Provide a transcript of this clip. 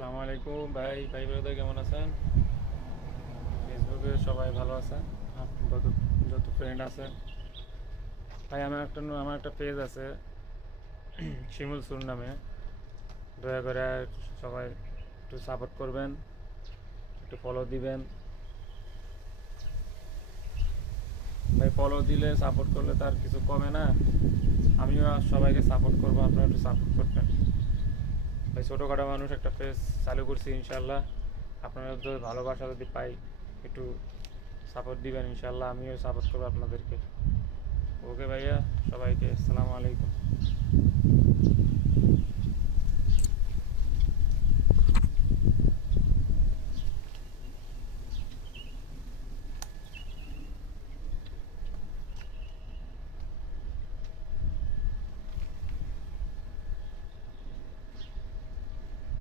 আসসালামু আলাইকুম ভাই ব্রাদার, কেমন আছেন? ফেসবুকে সবাই ভালো আছে? যত যত ফ্রেন্ড আছে ভাই, আমার একটা পেজ আছে শিমুল সুর নামে। দয়া করে সবাই একটু সাপোর্ট করবেন, একটু ফলো দিবেন। ভাই ফলো দিলে, সাপোর্ট করলে তার কিছু কমে না। আমিও সবাইকে সাপোর্ট করবো, আপনারা একটু সাপোর্ট করবেন। ভাই ছোটোখাটো মানুষ, একটা পেজ চালু করছি, ইনশাল্লাহ আপনারা যদি ভালোবাসা যদি পাই, একটু সাপোর্ট দিবেন, ইনশাল্লাহ আমিও সাপোর্ট করবো আপনাদেরকে। ওকে ভাইয়া, সবাইকে আসসালামু আলাইকুম।